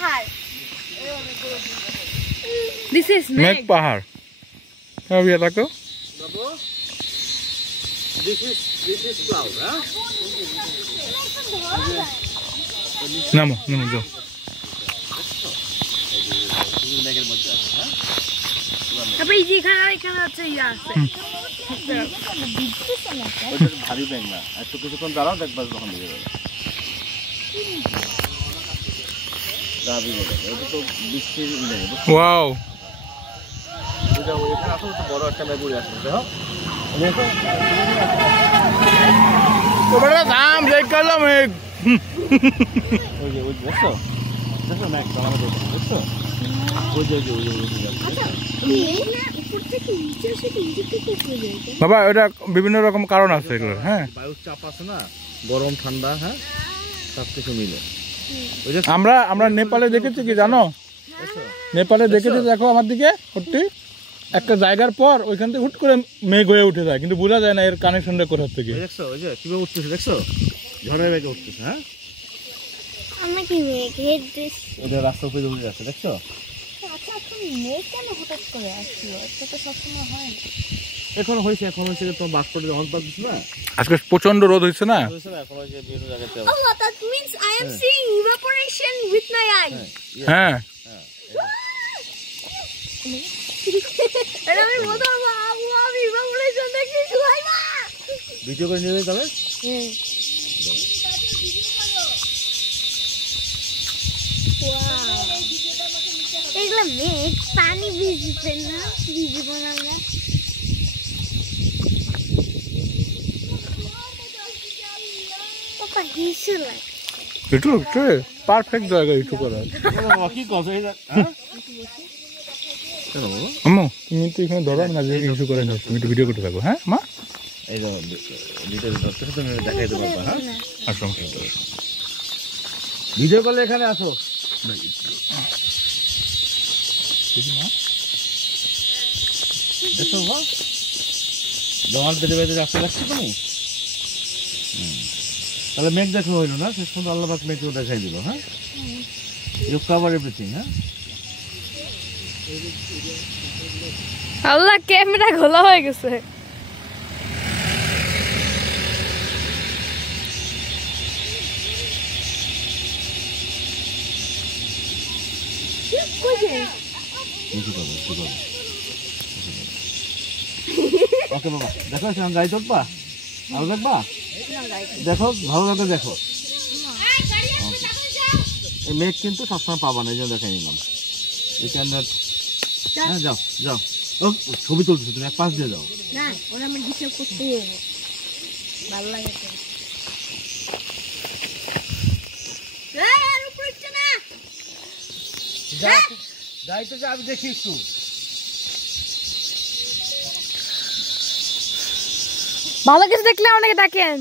পাহাড়। This is মেঘ পাহাড়। Have you ever go? This is cloud, huh? নামো যাও। তারপরে এই যে এখানে হচ্ছে ইয়া আছে। ওটা ভারী ব্যাগ না, আর তো কিছুক্ষণ দাঁড়াও দেখবা তখন দিয়ে যাবে। যাবি বলে ওটা তো বৃষ্টির নেই। ওয়াও, এটা ওইখানে আসলে তো বড় একটা ম্যাগুরি আছে, দেখো। ওটা দাম দেখালো মেঘ। ওই যে দেখছো ম্যাগ চালানো দেখছো, ওই যে বাবা এটা বিভিন্ন রকম কারণ আছে এগুলো। হ্যাঁ, বায়ুর চাপ আছে না, গরম ঠান্ডা, হ্যাঁ সবকিছু মিলে। আমরা নেপালে দেখেছি কি জানো, নেপালে দেখেছি, দেখো আমার দিকে সত্যি একটা জায়গার পর ওইখান থেকে হুট করে মেঘ হয়ে উঠে যায়, কিন্তু বোঝা যায় না এর কানেকশনটা কোথার থেকে। দেখছো ওই যে কিভাবে উঠতেছে, দেখছো ঝড়ের বেগে উঠতেছে। হ্যাঁ, আমরা কি মেঘের দেশ, ওদের রাস্তা উপরে উঠে যাচ্ছে, দেখছো। আচ্ছা তুমি মেঘ কেন হঠাৎ করে আসলো? এটা তো সবসময় হয় না। এখন হয়েছে তোমার বাসপোর্টে যখন পাচ্ছিস না, আজকে প্রচন্ড রোদ হয়েছে না। এখন ওই যে বিভিন্ন জায়গাতে Oh, that means I am seeing evaporation with my eyes. হ্যাঁ, এটা আমি বলতে পারবো আমি evaporation দেখি শুয়াই না। ভিডিও করে নিয়ে তবে এগুলো মেঘ, পানি ভিজবে না, ভিজবো না আমরা। পাপা কিছু লাগে একটু পারফেক্ট জায়গা একটু করার। কি কথা আম্মু তুমি তো এখানে ধরো না, যে কিছু করে না, তুমি একটু ভিডিও করতে থাকো। হ্যাঁ মা, এই যে ভিডিও করতে তুমি দেখাইতে পারবা। হ্যাঁ, আসো ভিডিও করলে এখানে আসো। দেখো তোমার বেড়ে রাস্তা দেখছো তুমি, তাহলে মেঘ দেখা হইলো না, শেষ পর্যন্ত আল্লাহ পাক মেঘ দেখাই দিল। হ্যাঁ, ইউ কভার এভরিথিং। হ্যাঁ, আল্লাহ ক্যামেরা খোলা হয়ে গেছে। ওকে বাবা, দেখো সেখানে গাড়ি চড়বা, আরো দেখবা, দেখো ভালো লাগে, দেখো এই মেঘ কিন্তু সবসময় পাবা না, এই জন্য দেখাই নিলাম। হ্যাঁ, যাও ও ছবি তুলতেছো তুমি, এক পাশ দিয়ে যাও। না ওরা আমি হিসাব করতে ভালো লাগে তো। আর উপরে উঠছে না, যাই তো আমি দেখি একটু। ভালো কিছু দেখলে অনেকে ডাকেন।